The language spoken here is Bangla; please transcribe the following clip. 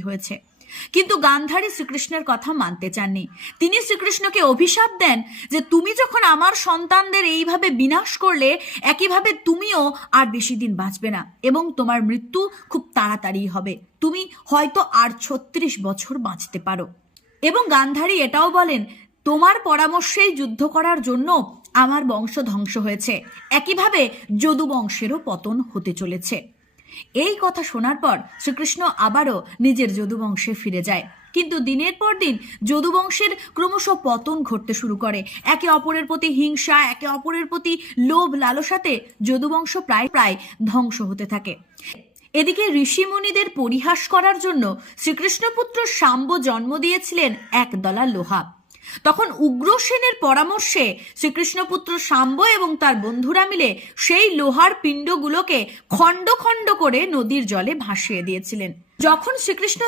হয়েছে। কিন্তু গান্ধারী শ্রীকৃষ্ণের কথা মানতে চাননি। তিনি শ্রীকৃষ্ণকে অভিশাপ দেন যে তুমি যখন আমার সন্তানদের এইভাবে বিনাশ করলে, একইভাবে তুমিও আর বেশি দিন বাঁচবে না এবং তোমার মৃত্যু খুব তাড়াতাড়ি হবে। তুমি হয়তো আর 36 বছর বাঁচতে পারো। এবং গান্ধারী এটাও বলেন, তোমার পরামর্শেই যুদ্ধ করার জন্য আমার বংশ ধ্বংস হয়েছে, একইভাবে যদু বংশেরও পতন হতে চলেছে। এই কথা শোনার পর শ্রীকৃষ্ণ আবারও নিজের যদুবংশে ফিরে যায়। কিন্তু দিনের পর দিন যদুবংশের ক্রমশ পতন ঘটতে শুরু করে। একে অপরের প্রতি হিংসা, একে অপরের প্রতি লোভ লালসাতে যদুবংশ প্রায় ধ্বংস হতে থাকে। এদিকে ঋষিমুনিদের পরিহাস করার জন্য শ্রীকৃষ্ণপুত্র শাম্ব জন্ম দিয়েছিলেন একদলা লোহা। তখন উগ্রসেনের পরামর্শে শ্রীকৃষ্ণপুত্র শাম্ব এবং তার বন্ধুরা মিলে সেই লোহার পিণ্ডগুলোকে খণ্ড খণ্ড করে নদীর জলে ভাসিয়ে দিয়েছিলেন। যখন শ্রীকৃষ্ণ